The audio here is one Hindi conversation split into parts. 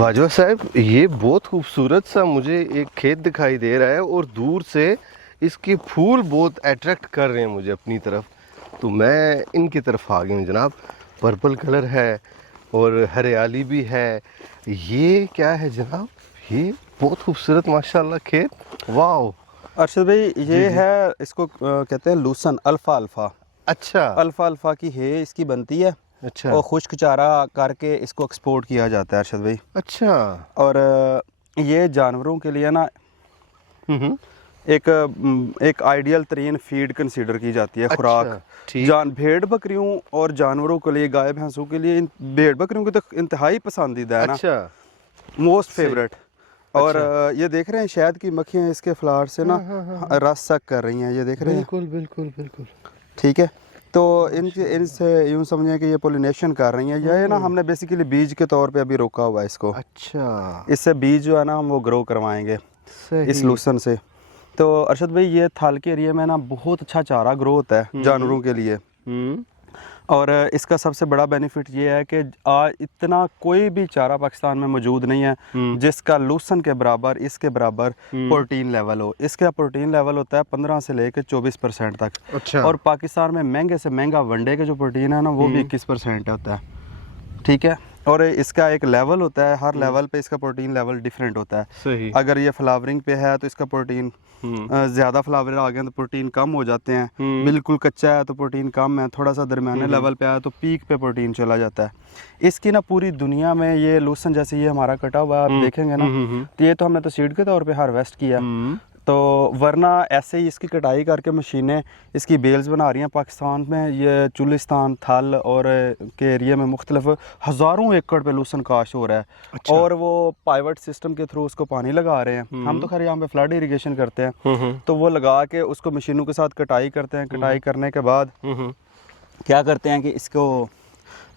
बाजवा साहब, ये बहुत खूबसूरत सा मुझे एक खेत दिखाई दे रहा है और दूर से इसके फूल बहुत अट्रैक्ट कर रहे हैं मुझे अपनी तरफ। तो मैं इनकी तरफ आ गया हूँ जनाब। पर्पल कलर है और हरियाली भी है। ये क्या है जनाब? ये बहुत खूबसूरत माशाल्लाह खेत। वाह अरशद भाई, ये जी। है, इसको कहते हैं लूसन अल्फा अल्फा। अच्छा अल्फा अल्फा की है, इसकी बनती है अच्छा और खुश्क चारा करके इसको एक्सपोर्ट किया जाता है अरशद भाई। अच्छा। और ये जानवरों के लिए ना हम्म। एक आइडियल तरीन फीड कंसीडर की जाती है, अच्छा, खुराक। ठीक। भेड़ बकरियों और जानवरों के लिए, गाय भैंसों के लिए, भेड़ बकरियों की तो इंतहाई पसंदीदा है ना, अच्छा मोस्ट सही। फेवरेट। और ये देख रहे हैं शहद की मक्खियाँ इसके फ्लावर से ना हाँ। रस सक कर रही हैं, ये देख रहे हैं। बिल्कुल बिल्कुल बिल्कुल। ठीक है, तो इनसे यूँ समझें कि ये पोलिनेशन कर रही हैं। ये ना हमने बेसिकली बीज के तौर पे अभी रोका हुआ है इसको। अच्छा इससे बीज जो है ना हम वो ग्रो करवाएंगे सही। इस लूसन से। तो अरशद भाई, ये थाल के एरिया में ना बहुत अच्छा चारा ग्रो होता है जानवरों के लिए। और इसका सबसे बड़ा बेनिफिट ये है कि आज इतना कोई भी चारा पाकिस्तान में मौजूद नहीं है जिसका लूसन के बराबर, इसके बराबर प्रोटीन लेवल हो। इसका प्रोटीन लेवल होता है 15 से लेकर 24% तक। अच्छा। और पाकिस्तान में महंगे से महंगा वनडे का जो प्रोटीन है ना, वो भी 21% होता है। ठीक है, और इसका एक लेवल होता है, हर लेवल पे इसका प्रोटीन लेवल डिफरेंट होता है। सही। अगर ये फ्लावरिंग पे है तो इसका प्रोटीन ज़्यादा, फ्लावर आ गए तो प्रोटीन कम हो जाते हैं। बिल्कुल कच्चा है तो प्रोटीन कम है, थोड़ा सा दरमियाने लेवल पे आया तो पीक पे प्रोटीन चला जाता है। इसकी ना पूरी दुनिया में ये लूसन, जैसे ये हमारा कटा हुआ है, आप देखेंगे ना, तो ये तो हमने तो सीड के तौर पे हार्वेस्ट किया। तो वरना ऐसे ही इसकी कटाई करके मशीनें इसकी बेल्स बना रही हैं पाकिस्तान में। ये चुलिस्तान, थल और के एरिया में मुख्तलिफ हज़ारों एकड़ पे लूसन काश हो रहा है। अच्छा। और वो पाइवट सिस्टम के थ्रू उसको पानी लगा रहे हैं। हम तो खैर यहाँ पे फ्लड इरिगेशन करते हैं, तो वो लगा के उसको मशीनों के साथ कटाई करते हैं। कटाई करने के बाद क्या करते हैं कि इसको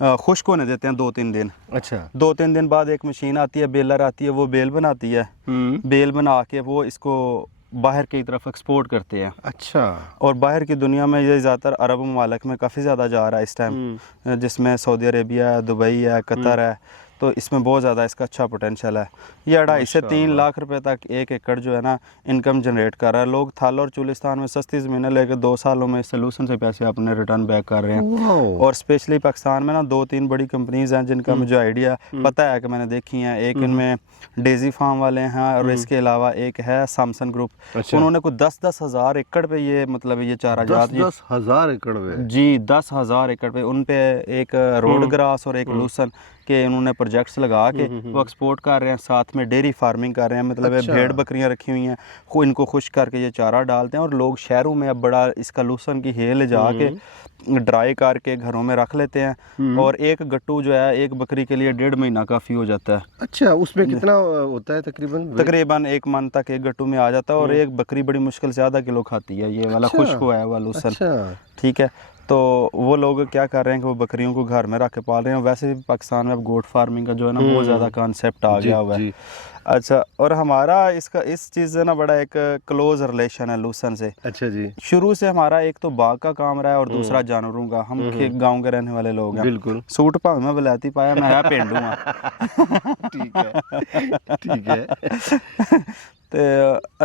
खुश्क होने देते हैं 2-3 दिन। अच्छा। 2-3 दिन बाद एक मशीन आती है, बेलर आती है, वो बेल बनाती है। बेल बना के वो इसको बाहर की तरफ एक्सपोर्ट करते हैं। अच्छा। और बाहर की दुनिया में ये ज़्यादातर अरब ममालिक में काफ़ी ज़्यादा जा रहा है इस टाइम, जिसमें सऊदी अरेबिया है, दुबई है, कतर है। तो इसमें बहुत ज़्यादा इसका अच्छा पोटेंशियल है। ये 2.5 से 3 लाख रुपए तक 1 एकड़ जो है ना इनकम जनरेट कर रहा है। लोग थाल और चुलिस्तान में सस्ती ज़मीनें लेकर 2 सालों में सलूसन से पैसे अपने रिटर्न बैक कर रहे हैं। और स्पेशली पाकिस्तान में ना 2-3 बड़ी कंपनीज़ हैं जिनका मुझे आइडिया पता है कि मैंने देखी हैं। एक इनमें डेजी फार्म वाले हैं और इसके अलावा एक है सैमसन ग्रुप। अच्छा। उन्होंने कुछ 10-10 हज़ार एकड़ पे ये, मतलब ये चारा जात, 10,000 एकड़ में जी 10,000 एकड़ पे उन पे एक रोड ग्रास और एक लूसन के उन्होंने प्रोजेक्ट्स लगा के वो एक्सपोर्ट कर रहे हैं। साथ में डेयरी फार्मिंग कर रहे हैं, मतलब अच्छा। भेड़ बकरियां रखी हुई हैं, इनको खुश करके ये चारा डालते हैं। और लोग शहरों में अब बड़ा इसका लूसन की हेल ले जाके ड्राई करके घरों में रख लेते हैं। और एक गट्टू जो है एक बकरी के लिए 1.5 महीना काफ़ी हो जाता है। अच्छा, उसमें कितना होता है तकरीबन? तकरीबन 1 मन तक एक गट्टू में आ जाता है। और एक बकरी बड़ी मुश्किल से आधा किलो खाती है ये वाला खुश्क हुआ है वाला लूसन। अच्छा। ठीक है, तो वो लोग क्या कर रहे हैं कि वो बकरियों को घर में रख के पाल रहे हैं। वैसे भी पाकिस्तान में अब गोट फार्मिंग का जो है ना बहुत ज़्यादा कॉन्सेप्ट आ गया हुआ है। अच्छा, और हमारा इसका इस चीज़ से ना बड़ा एक क्लोज रिलेशन है लूसन से। अच्छा जी। शुरू से हमारा एक तो बाग का काम रहा है और दूसरा जानवरों का। हम गांव के रहने वाले लोग हैं। बिल्कुल। सूट भावे मैं बलैती पाया, मैं है पेंडू हाँ। ठीक है ठीक है। तो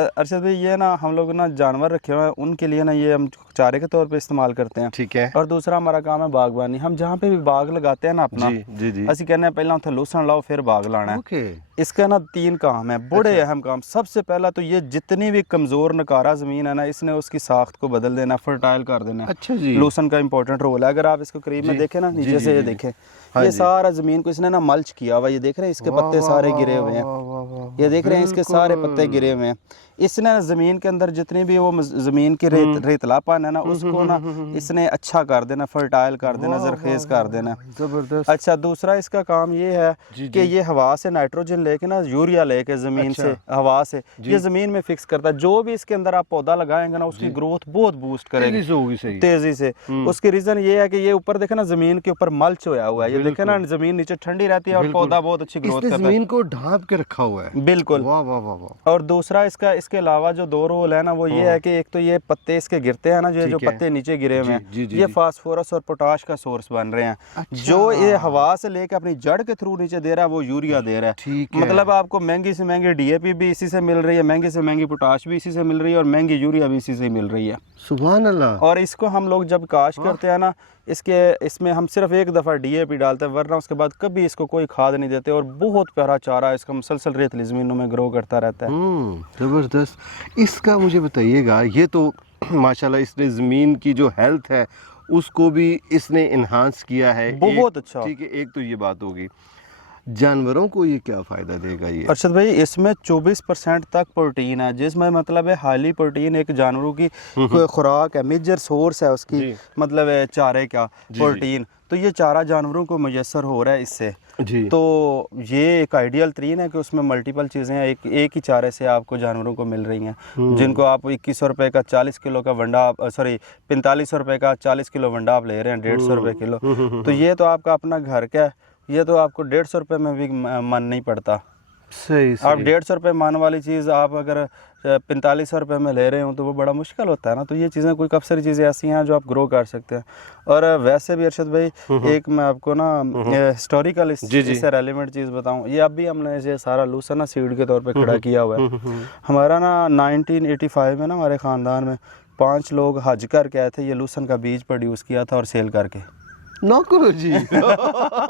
अरशद भाई, ये ना हम लोग ना जानवर रखे हुए हैं, उनके लिए ना ये हम चारे के तौर पे इस्तेमाल करते हैं। ठीक है। और दूसरा हमारा काम है बागबानी। हम जहाँ पे भी बाग लगाते हैं ना अपना, जी जी जी। असं कहने पहला उसे लूसन लाओ फिर बाग लाना है। ओके। इसका ना 3 काम है, बड़े अहम काम। सबसे पहला तो ये जितनी भी कमज़ोर नकारा ज़मीन है ना, इसने उसकी साख्त को बदल देना, फर्टाइल कर देना। अच्छा जी। लूसन का इंपॉर्टेंट रोल है। अगर आप इसको करीब में देखें ना, नीचे से ये देखें, ये सारा ज़मीन को इसने ना मल्च किया हुआ। ये देख रहे हैं इसके पत्ते सारे गिरे हुए हैं। ये देख रहे हैं इसके सारे पत्ते गिरे हुए हैं। इसने ज़मीन के अंदर जितनी भी वो ज़मीन की रेतलापन है ना, उसको ना इसने अच्छा कर देना, फर्टाइल कर देना, जरखेज़ कर देना। जबरदस्त। अच्छा, दूसरा इसका काम ये है कि ये हवा से नाइट्रोजन लेके ना, यूरिया लेके ज़मीन से, हवा से ये ज़मीन में फिक्स करता है। जो भी इसके अंदर आप पौधा लगाएंगे ना, उसकी ग्रोथ बहुत बूस्ट करेगी तेजी से। उसकी रीज़न ये है कि ये ऊपर देखे ना, ज़मीन के ऊपर मल्च होया हुआ है। ये देखे ना, ज़मीन नीचे ठंडी रहती है और पौधा बहुत अच्छी ग्रोथ करता है। ज़मीन को ढांप के रखा हुआ है। बिल्कुल। वाह वाह वाह वाह। और दूसरा इसका उसके अलावा जो 2 रोल है ना वो ये है कि एक तो ये पत्ते इसके गिरते हैं ना, जो ठीक है। पत्ते नीचे गिरे हुए जी, हैं, जी, ये जी। फास्फोरस और पोटाश का सोर्स बन रहे हैं। अच्छा। जो ये हवा से लेके अपनी जड़ के थ्रू नीचे दे रहा है वो यूरिया दे रहा है। ठीक है। मतलब आपको महंगी से महंगी डीएपी भी इसी से मिल रही है, महंगी से महंगी पोटाश भी इसी से मिल रही है और महंगी यूरिया भी इसी से मिल रही है। सुभान अल्लाह। और इसको हम लोग जब काश्त करते हैं ना, इसमें हम सिर्फ एक दफ़ा डीएपी डालते हैं, वरना उसके बाद कभी इसको कोई खाद नहीं देते। और बहुत प्यारा चारा है इसका, मुसलसल रेतली ज़मीनों में ग्रो करता रहता है। ज़बरदस्त। इसका मुझे बताइएगा, ये तो माशाल्लाह इसने ज़मीन की जो हेल्थ है उसको भी इसने इन्हांस किया है, बहुत अच्छा। ठीक है, एक तो ये बात होगी। जानवरों को ये क्या फ़ायदा देगा ये? अरशद भाई, इसमें 24% तक प्रोटीन है, जिसमें मतलब है हाईली प्रोटीन एक जानवरों की खुराक है, मेजर सोर्स है उसकी, मतलब है चारे का प्रोटीन। तो ये चारा जानवरों को मुयसर हो रहा है इससे जी। तो ये एक आइडियल तरीन है कि उसमें मल्टीपल चीज़ें हैं, एक ही चारे से आपको जानवरों को मिल रही हैं, जिनको आप 2100 रुपये का 40 किलो का वंडा, सॉरी 4500 रुपये का 40 किलो वंडा आप ले रहे हैं 150 रुपये किलो। तो ये तो आपका अपना घर का है, ये तो आपको 150 रुपये में भी मन नहीं पड़ता। सही। आप 150 रुपये मान वाली चीज़ आप अगर 4500 रुपये में ले रहे हो तो वो बड़ा मुश्किल होता है ना। तो ये चीज़ें कोई काफ़ी सारी चीज़ें ऐसी हैं जो आप ग्रो कर सकते हैं। और वैसे भी अरशद भाई, एक मैं आपको ना हिस्टोरिकल इससे रेलिवेंट चीज़ बताऊं, ये अभी हमने ये सारा लूसन ना सीड के तौर पे खड़ा किया हुआ है। हमारा ना 1985 में ना हमारे ख़ानदान में 5 लोग हज करके आए थे, ये लूसन का बीज प्रोड्यूस किया था और सेल करके। नौकरो जी।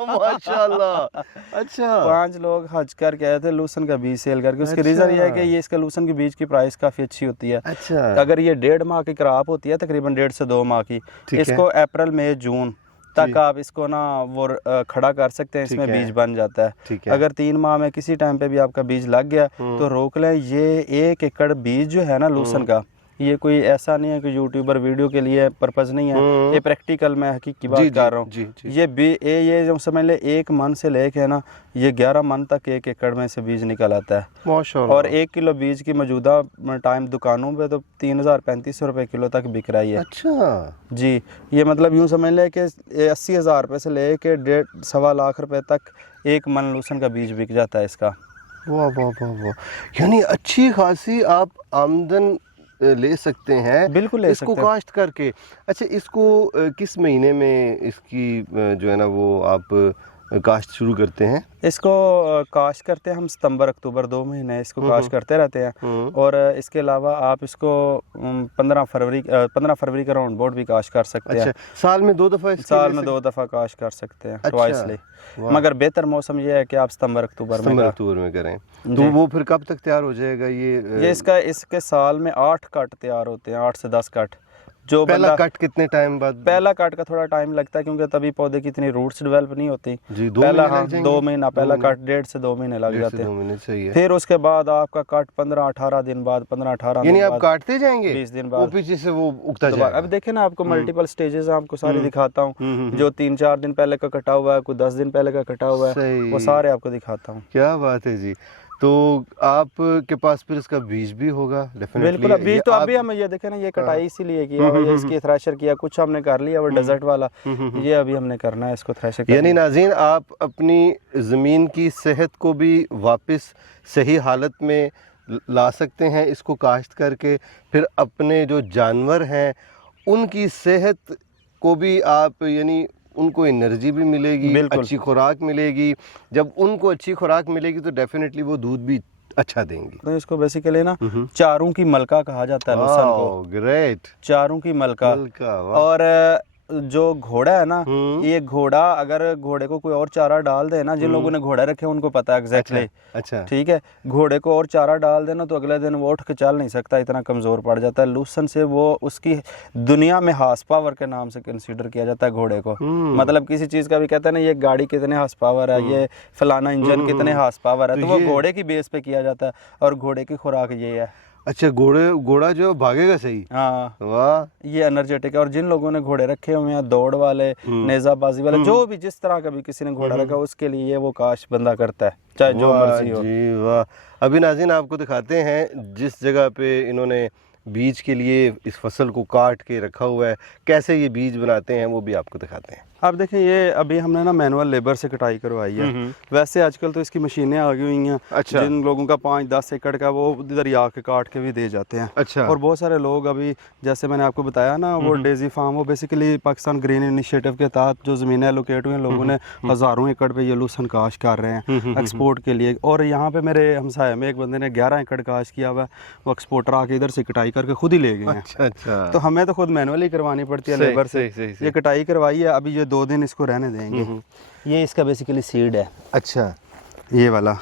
माशाल्लाह। अच्छा, 5 लोग हज करके आए थे लूसन का बीज सेल करके। उसके रीज़न ये है कि ये इसका लूसन के बीज की प्राइस काफ़ी अच्छी होती है। अच्छा। अगर ये 1.5 माह की क्रॉप होती है, तकरीबन 1.5 से 2 माह की, इसको अप्रैल मई जून तक आप इसको ना वो खड़ा कर सकते हैं, इसमें बीज बन जाता है। अगर 3 माह में किसी टाइम पे भी आपका बीज लग गया तो रोक लें। ये 1 एकड़ बीज जो है ना लूसन का, ये कोई ऐसा नहीं है कि यूट्यूबर वीडियो के लिए पर्पज़ नहीं है, ये प्रैक्टिकल मैं हकीकी बात कर रहा हूँ। ये जो समझ ले 1 मन से लेके ना ये 11 मन तक 1 एकड़ में से बीज निकल आता है माशाल्लाह। और 1 किलो बीज की मौजूदा टाइम दुकानों पे तो 3000-3500 रुपये किलो तक बिक रहा है। अच्छा जी, ये मतलब यूँ समझ ले कि 80,000 रुपये से ले के 1.5-1.25 लाख रुपये तक 1 मन लूसन का बीज बिक जाता है इसका। वाह वाह वाह वाह, यानी अच्छी खासी आप आमदन ले सकते हैं, बिल्कुल ले इसको सकते हैं। काश्त करके। अच्छा, इसको किस महीने में इसकी जो है ना वो आप काश्त शुरू करते हैं? इसको काश्त करते हैं हम सितंबर अक्टूबर 2 महीने इसको काश्त करते रहते हैं। और इसके अलावा आप इसको 15 फरवरी का राउंड बोर्ड भी काश्त कर सकते हैं। अच्छा, साल में 2 दफ़ा? साल में 2 दफ़ा काश्त कर सकते हैं, ट्वाइसली। मगर बेहतर मौसम ये है कि आप सितंबर अक्टूबर में करें। तो वो फिर कब तक तैयार हो जाएगा ये? इसके साल में 8 कट तैयार होते हैं, 8 से 10 कट। जो पहला कट कितने टाइम बाद? पहला कट का थोड़ा टाइम लगता है क्योंकि तभी पौधे की इतनी रूट्स डेवलप नहीं होती। जी, 2 पहला महीने 2 महीना पहला कट 1.5 से 2 महीने लग जाते हैं। सही है। फिर उसके बाद आपका कट 15-18 दिन बाद, 15-18 यानी आप काटते जाएंगे 20 दिन बाद, वो पीछे से वो उगता जाएगा। अब देखे ना, आपको मल्टीपल स्टेजेस आपको सारी दिखाता हूँ। जो 3-4 दिन पहले का कटा हुआ है, कोई 10 दिन पहले का कटा हुआ है, वो सारे आपको दिखाता हूँ। क्या बात है जी। तो आपके पास फिर इसका बीज भी होगा डेफिनेटली? बिल्कुल, बीज तो अभी हम ये देखे ना, ये कटाई इसीलिए किया हुआ है, इसकी थ्रेशर किया, कुछ हमने कर लिया वो डेजर्ट वाला, ये अभी हमने करना है इसको थ्रेशर। यानी नाज़रीन, आप अपनी ज़मीन की सेहत को भी वापस सही हालत में ला सकते हैं इसको काश्त करके। फिर अपने जो जानवर हैं उनकी सेहत को भी आप, यानी उनको एनर्जी भी मिलेगी, अच्छी खुराक मिलेगी। जब उनको अच्छी खुराक मिलेगी तो डेफिनेटली वो दूध भी अच्छा देंगी। तो इसको बेसिकली ना चारों की मलका कहा जाता है लूसन को। ग्रेट। चारों की मलका। और जो घोड़ा है ना, ये घोड़ा, अगर घोड़े को कोई और चारा डाल दे ना, जिन लोगों ने घोड़ा रखे उनको पता है एग्जैक्टली। अच्छा, ठीक है, घोड़े को और चारा डाल देना तो अगले दिन वो उठ के चल नहीं सकता, इतना कमज़ोर पड़ जाता है। लूसन से वो उसकी दुनिया में हार्स पावर के नाम से कंसीडर किया जाता है घोड़े को। मतलब किसी चीज़ का भी कहते हैं ना, ये गाड़ी कितने हार्स पावर है, ये फलाना इंजन कितने हार्स पावर है, तो वो घोड़े की बेस पे किया जाता है और घोड़े की खुराक ये है। अच्छा, घोड़ा जो भागेगा सही। हाँ, वाह, ये एनर्जेटिक है। और जिन लोगों ने घोड़े रखे हुए हैं, दौड़ वाले, नेजाबाजी वाले, जो भी जिस तरह का भी किसी ने घोड़ा रखा, उसके लिए ये वो काश्त बंदा करता है, चाहे जो मर्जी हो। जी वाह। अभी नाज़रीन आपको दिखाते हैं जिस जगह पे इन्होंने बीज के लिए इस फसल को काट के रखा हुआ है, कैसे ये बीज बनाते हैं वो भी आपको दिखाते हैं। अब देखें ये अभी हमने ना मैनुअल लेबर से कटाई करवाई है। वैसे आजकल तो इसकी मशीनें आ गई हुई हैं। अच्छा। जिन लोगों का 5-10 एकड़ का वो इधर आके काट के भी दे जाते हैं। अच्छा। और बहुत सारे लोग अभी जैसे मैंने आपको बताया ना वो डेजी फार्म, वो बेसिकली पाकिस्तान ग्रीन इनिशिएटिव के तहत जो ज़मीनें एलोकेट हुई हैं, लोगों ने हज़ारों एकड़ पे ये लूसन काश कर रहे हैं एक्सपोर्ट के लिए। और यहाँ पे मेरे हमसाये में एक बंदे ने 11 एकड़ काश किया हुआ है, वो एक्सपोर्टर आके इधर से कटाई करके खुद ही ले गए हैं। अच्छा अच्छा। तो हमें तो खुद मैनुअली करवानी पड़ती है सही, लेबर से। सही, सही। ये कटाई करवाई है, अभी ये 2 दिन इसको रहने देंगे। ये इसका बेसिकली सीड है। अच्छा। ये वाला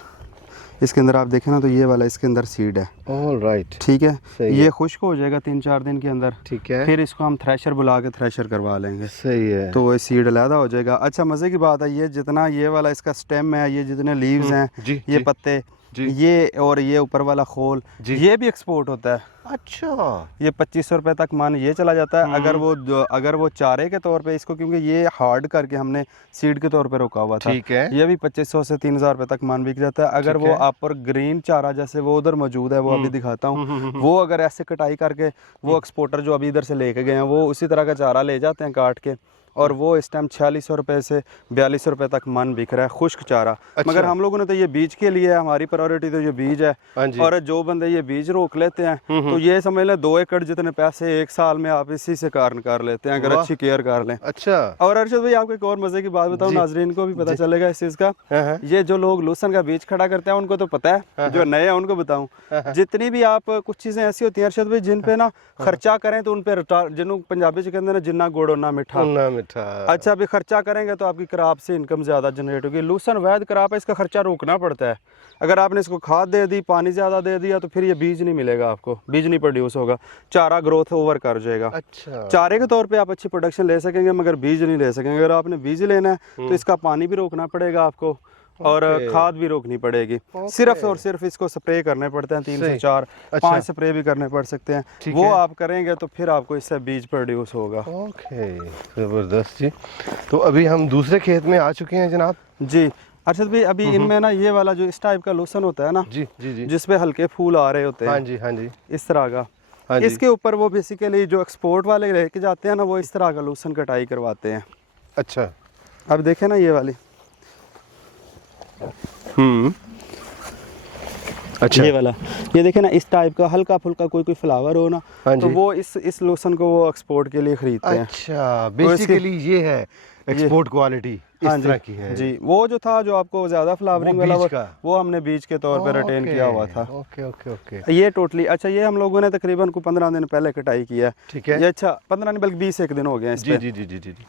इसके अंदर आप देखें ना तो ये वाला इसके अंदर सीड है। All right. ठीक है, सही ये है। खुश्क हो जाएगा 3-4 दिन के अंदर। ठीक है। फिर इसको हम थ्रेशर बुला के थ्रेशर करवा लेंगे। सही है। तो ये सीड अलहदा हो जाएगा। अच्छा मज़े की बात है, ये जितना ये वाला इसका स्टेम है, ये जितने लीव्स हैं, जी, ये जी, पत्ते, जी। ये और ये ऊपर वाला खोल, जी। ये भी एक्सपोर्ट होता है। अच्छा। ये 2500 रुपये तक मान ये चला जाता है। अगर वो चारे के तौर पे इसको, क्योंकि ये हार्ड करके हमने सीड के तौर पे रोका हुआ था, ठीक है। ये भी 2500 से 3000 रुपये तक मान बिक जाता है। अगर ठीक वो है। आप पर ग्रीन चारा जैसे वो उधर मौजूद है, वो अभी दिखाता हूँ, वो अगर ऐसे कटाई करके वो एक्सपोर्टर जो अभी इधर से लेके गए हैं, वो उसी तरह का चारा ले जाते हैं काट के, और वो इस टाइम 4600 रुपये से 4200 रुपये तक मन बिक रहा है खुश्क चारा। अच्छा। मगर हम लोगों ने तो ये बीज के लिए है, हमारी प्रायोरिटी तो ये बीज है। हाँ जी। और जो बंदे ये बीज रोक लेते हैं तो ये समझ लें 2 एकड़ जितने पैसे 1 साल में आप इसी से कारण कर लेते हैं, अगर वाह। अच्छी केयर कर लें। अच्छा। और अर्शद भाई आपको एक और मजे की बात बताऊं, जी। नाजरीन को भी पता चलेगा इस चीज़ का। हाँ। ये जो लोग लूसन का बीज खड़ा करते हैं उनको तो पता है, जो नए हैं उनको बताऊं, जितनी भी आप कुछ चीज़ें ऐसी होती हैं अर्शद भाई जिन पे ना खर्चा करें तो उन पे जिन्हों पंजाबी से कहते हैं ना, जिन्ना गुड़ ना मिठा। ना मिठा। अच्छा, अभी खर्चा करेंगे तो आपकी क्रॉप से इनकम ज़्यादा जनरेट होगी। लूसन वैद क्रॉप है, इसका खर्चा रोकना पड़ता है। अगर आपने इसको खाद दे दी, पानी ज़्यादा दे दिया, तो फिर ये बीज नहीं मिलेगा आपको, बीज नहीं प्रोड्यूस होगा, चारा ग्रोथ ओवर कर जाएगा। अच्छा। चारे के तौर पे आप अच्छी प्रोडक्शन ले सकेंगे मगर बीज नहीं ले सकेंगे। अगर आपने बीज लेना है तो इसका पानी भी रोकना पड़ेगा आपको, और खाद भी रोकनी पड़ेगी। सिर्फ और सिर्फ इसको स्प्रे करने पड़ते हैं, 3 से 4, 5 स्प्रे भी करने पड़ सकते हैं। वो आप करेंगे तो फिर आपको इससे बीज प्रोड्यूस होगा। ओके, ज़बरदस्त जी। तो अभी हम दूसरे खेत में आ चुके हैं जनाब। जी अर्शद भाई, अभी इनमें ना ये वाला जो इस टाइप का लूसन होता है ना, जी जी जी। जिसपे हल्के फूल आ रहे होते हैं, हाँ जी हाँ जी। इस तरह का, हाँ जी। इसके ऊपर वो बेसिकली जो एक्सपोर्ट वाले लेके जाते हैं ना, वो इस तरह का लूसन कटाई करवाते हैं। अच्छा। अब देखें ना ये वाली, अच्छा। ये वाला, ये देखें ना, इस टाइप का हल्का फुल्का कोई फ्लावर हो ना, हाँ तो जी। वो इस लोशन को वो एक्सपोर्ट के लिए खरीदते हैं। अच्छा, बेसिकली ये है एक्सपोर्ट क्वालिटी इस हाँ तरह की है जी। वो जो था, जो आपको ज्यादा फ्लावरिंग वाला, बीज का। वो हमने बीज के तौर पे रिटेन किया हुआ था। Okay okay okay. ये टोटली, अच्छा ये हम लोगों ने तकरीबन को 15 दिन पहले कटाई किया है। ठीक है। ये अच्छा 15 नहीं बल्कि 20 एक दिन हो गए हैं इस जी पे। जी जी जी जी जी।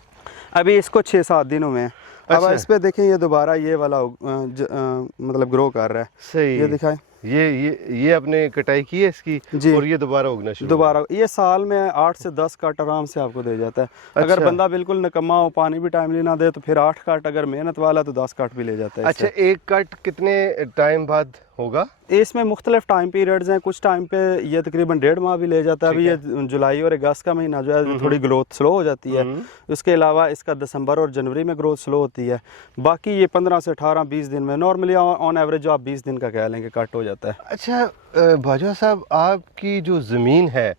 अभी इसको 6-7 दिनों में। अब अच्छा। इस पे देखें, ये दोबारा ये वाला मतलब ग्रो कर रहा है। सही। ये दिखाएं, ये आपने कटाई की है इसकी जी। और ये दोबारा उगना शुरू दोबारा ये साल में 8 से 10 काट आराम से आपको दे जाता है। अगर अच्छा। बंदा बिल्कुल निकम्मा हो, पानी भी टाइमली ना दे, तो फिर 8 काट, अगर मेहनत वाला तो 10 काट भी ले जाता है। अच्छा, एक कट कितने टाइम बाद होगा? इसमें मुख्तलिफ टाइम पीरियड्स हैं। कुछ टाइम पे ये तकरीबन 1.5 माह भी ले जाता है। अभी ये जुलाई और अगस्त का महीना जो है थोड़ी ग्रोथ स्लो हो जाती है। उसके अलावा इसका दिसंबर और जनवरी में ग्रोथ स्लो होती है। बाकी ये 15 से 18-20 दिन में, नॉर्मली ऑन एवरेज जो आप 20 दिन का कह लेंगे, कट हो जाता है। अच्छा बाजवा साहब, आपकी जो ज़मीन है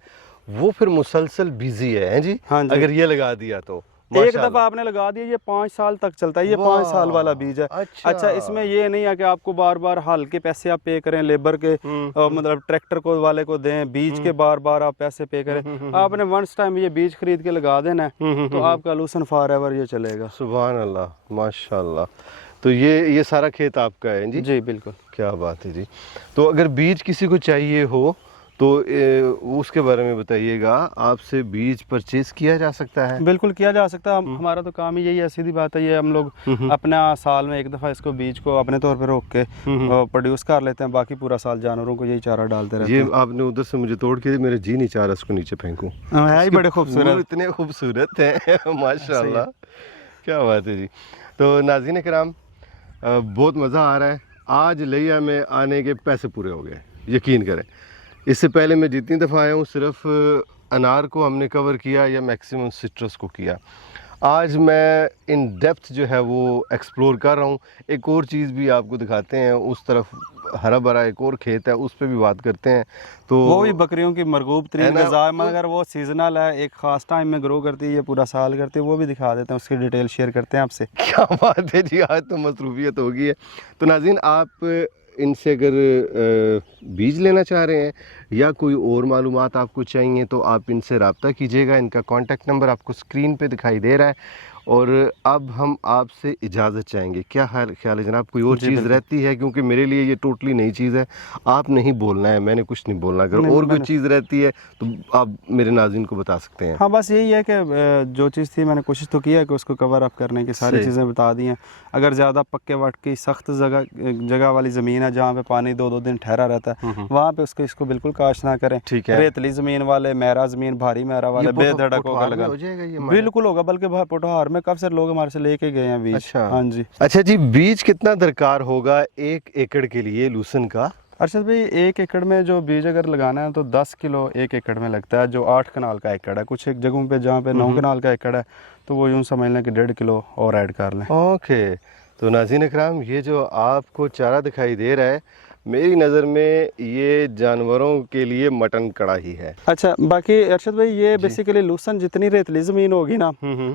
वो फिर मुसलसल बिजी है, हैं जी? हाँ जी। अगर ये लगा दिया तो एक दफ़ा आपने लगा दिया, ये 5 साल तक चलता है। ये 5 साल वाला बीज है। अच्छा, इसमें ये नहीं है कि आपको बार बार हल के पैसे आप पे करें, लेबर के मतलब ट्रैक्टर को वाले को दें, बीज के बार बार आप पैसे पे करें। आपने वंस टाइम ये बीज खरीद के लगा देना है, तो आपका लूसन फॉर एवर ये चलेगा। सुभान अल्लाह, माशाल्लाह। तो ये सारा खेत आपका है जी? जी बिल्कुल। क्या बात है जी। तो अगर बीज किसी को चाहिए हो तो उसके बारे में बताइएगा। आपसे बीज परचेज किया जा सकता है? बिल्कुल किया जा सकता है। हमारा तो काम ही यही है, सीधी बात है। ये हम लोग अपना साल में एक दफ़ा इसको बीज को अपने तौर पे रोक के प्रोड्यूस कर लेते हैं। बाकी पूरा साल जानवरों को यही चारा डालते रहते हैं। ये आपने उधर से मुझे तोड़ के, मेरे जी नहीं चाह रहा इसको नीचे फेंकूं। है ही बड़े खूबसूरत, इतने खूबसूरत हैं माशाल्लाह। क्या बात है जी। तो नाज़रीन किराम, बहुत मज़ा आ रहा है। आज लिया में आने के पैसे पूरे हो गए, यकीन करें। इससे पहले मैं जितनी दफ़ा आया हूँ सिर्फ अनार को हमने कवर किया या मैक्सिमम सिट्रस को किया। आज मैं इन डेप्थ जो है वो एक्सप्लोर कर रहा हूँ। एक और चीज़ भी आपको दिखाते हैं, उस तरफ हरा भरा एक और खेत है, उस पर भी बात करते हैं। तो वो भी बकरियों की मरगूब है तरीन ना? ग़ज़ा है, मगर वो सीजनल है, एक ख़ास टाइम में ग्रो करती है, ये पूरा साल करती है। वो भी दिखा देते हैं, उसकी डिटेल शेयर करते हैं आपसे। क्या बात है जी, आज तो मसरूफियत होगी है। तो नाज़रीन, आप इनसे अगर बीज लेना चाह रहे हैं या कोई और मालूमात आपको चाहिए तो आप इनसे रब्ता कीजिएगा। इनका कॉन्टैक्ट नंबर आपको स्क्रीन पे दिखाई दे रहा है। और अब हम आपसे इजाज़त चाहेंगे। क्या ख्याल है जनाब, कोई और चीज़ रहती है? क्योंकि मेरे लिए ये टोटली नई चीज़ है, आप नहीं बोलना है, मैंने कुछ नहीं बोलना। अगर और कोई चीज़ रहती है तो आप मेरे नाज़रीन को बता सकते हैं। हाँ, बस यही है कि जो चीज़ थी मैंने कोशिश तो किया है कि उसको कवर अप करने की, सारी चीज़ें बता दी हैं। अगर ज़्यादा पक्के वट की सख्त जगह वाली ज़मीन है जहाँ पे पानी 2-2 दिन ठहरा रहता है, वहाँ पे इसको बिल्कुल काश ना करें। ठीक है। रेतली ज़मीन वाले, मैरा ज़मीन, भारी मैरा वाले बेधड़क होगा लगा, हो जाएगा ये? बिल्कुल होगा। बल्कि पोटहार में काफ़ी सारे लोग हमारे से लेके गए हैं बीज। अच्छा। हाँ जी। अच्छा जी, बीज कितना दरकार होगा 1 एकड़ के लिए लूसन का? अरशद भाई, 1 एकड़ में जो बीज अगर लगाना है तो 10 किलो 1 एकड़ में लगता है, जो 8 कनाल का एकड़ है। कुछ एक जगहों पे जहाँ पे 9 कनाल का एकड़ है तो वो यूँ समझ लें कि 1.5 किलो और ऐड कर लें। ओके। तो नाज़रीन इकराम, ये जो आपको चारा दिखाई दे रहा है, मेरी नज़र में ये जानवरों के लिए मटन कढ़ाई है। अच्छा, बाकी अरशद भाई ये बेसिकली लूसन जितनी रेतली ज़मीन होगी ना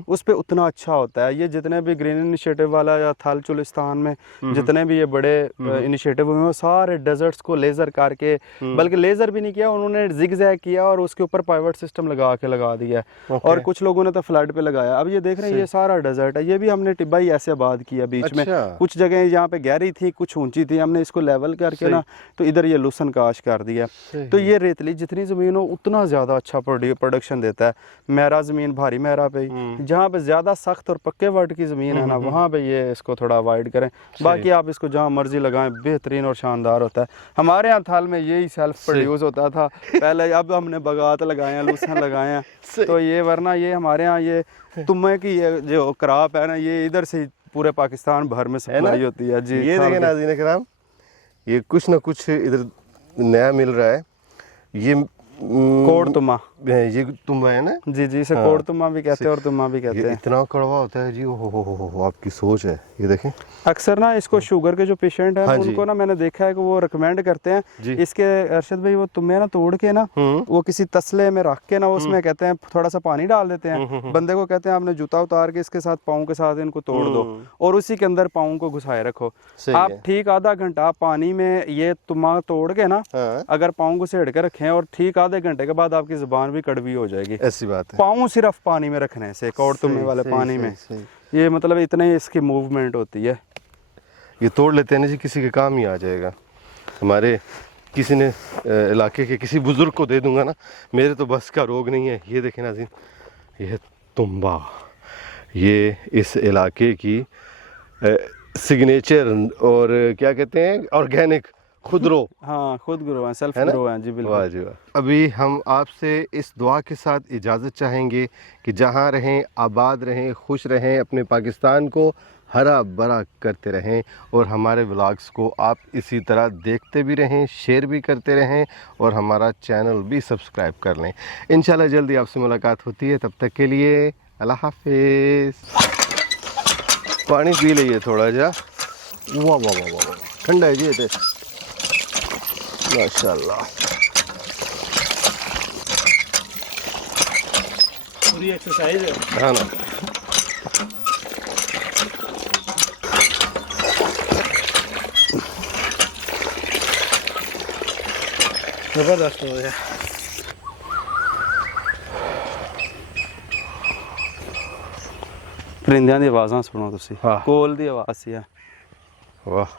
उस पे उतना अच्छा होता है। ये जितने भी ग्रीन इनिशिएटिव वाला या थल चुलिस्तान में जितने भी ये बड़े इनिशिएटिव हुए हैं, वो सारे डेजर्ट्स को लेज़र करके, बल्कि लेज़र भी नहीं किया उन्होंने, जिगजैग किया और उसके ऊपर पाइवट सिस्टम लगा दिया है। और कुछ लोगों ने तो फ्लड पे लगाया। अब ये देख रहे हैं ये सारा डेजर्ट है। ये भी हमने टिब्बाई ऐसे आबाद किया बीच में। कुछ जगह यहाँ पे गहरी थी, कुछ ऊंची थी, हमने इसको लेवल करके ना तो इधर ये लूसन काश कर दिया। तो ये रेतली जितनी ज़मीन हो उतना ज़्यादा अच्छा प्रोडक्शन देता है। मेरा ज़मीन भारी मेरा पे, जहाँ पे ज़्यादा सख्त और पक्के वर्ड की ज़मीन है ना, वहाँ पे ये इसको थोड़ा अवॉइड करें। बाकी आप इसको जहाँ मर्जी लगाएं, बेहतरीन और शानदार होता है। हमारे यहाँ थाल में यही सेल्फ प्रोड्यूस होता था पहले, अब हमने बगात लगाए हैं, लूसन लगाए हैं। तो ये वरना ये हमारे यहाँ ये तुम्हे की ये जो क्रॉप है ना, ये इधर से पूरे पाकिस्तान भर में सप्लाई होती है जी। ये देखें नाज़रीन इकराम, ये कुछ ना कुछ इधर नया मिल रहा है। ये कोड़ तुम्मा, ये तुम्बा है ना? जी जी, इसे कोड़ तुम्मा भी कहते हैं और तुम्मा भी कहते हैं। इतना कड़वा होता है जी, हो आपकी सोच है। ये देखें, अक्सर ना इसको शुगर के जो पेशेंट हैं उनको ना मैंने देखा है कि वो रिकमेंड करते हैं इसके अरशद भाई, वो तुम्हें ना तोड़ के ना वो किसी तसले में रख के ना उसमें कहते हैं थोड़ा सा पानी डाल देते हैं। बंदे को कहते हैं आपने जूता उतार के इसके साथ पाँव के साथ इनको तोड़ दो और उसी के अंदर पाँव को घुसाए रखो। आप ठीक आधा घंटा पानी में ये तुम्मा तोड़ के ना अगर पाँव को सेड़ के रखें और ठीक आधे घंटे के बाद आपकी जुबान भी कड़वी हो जाएगी। ऐसी बात है। पाँव सिर्फ पानी में रखने से, कौड़ तुम्मे वाले पानी में, ये मतलब इतने ही इसकी मूवमेंट होती है। ये तोड़ लेते हैं ना जी, किसी के काम ही आ जाएगा। हमारे किसी ने इलाके के किसी बुजुर्ग को दे दूंगा ना, मेरे तो बस का रोग नहीं है। ये देखें नाज़रीन, ये तुम्बा, ये इस इलाके की सिग्नेचर और क्या कहते हैं, ऑर्गेनिक खुदरो। हाँ, खुद ग्रो है, सेल्फ ग्रो है जी, बिल्कुल। वाह जी वाह। अभी हम आपसे इस दुआ के साथ इजाज़त चाहेंगे कि जहाँ रहें आबाद रहें, खुश रहें, अपने पाकिस्तान को हरा भरा करते रहें और हमारे व्लॉग्स को आप इसी तरह देखते भी रहें, शेयर भी करते रहें और हमारा चैनल भी सब्सक्राइब कर लें। इंशाल्लाह जल्दी आपसे मुलाकात होती है, तब तक के लिए अल्लाह हाफिज़। पानी पी लीजिए थोड़ा जा। वाह वाह वाह वाह, ठंडा है जी ये माशाल्लाह। पूरी एक्सरसाइज है। हाँ ना, जबरदस्त हो गया। परिंदियां दी आवाज़ां सुनो तुसी, कोल दी आवाज़ सी है। वाह।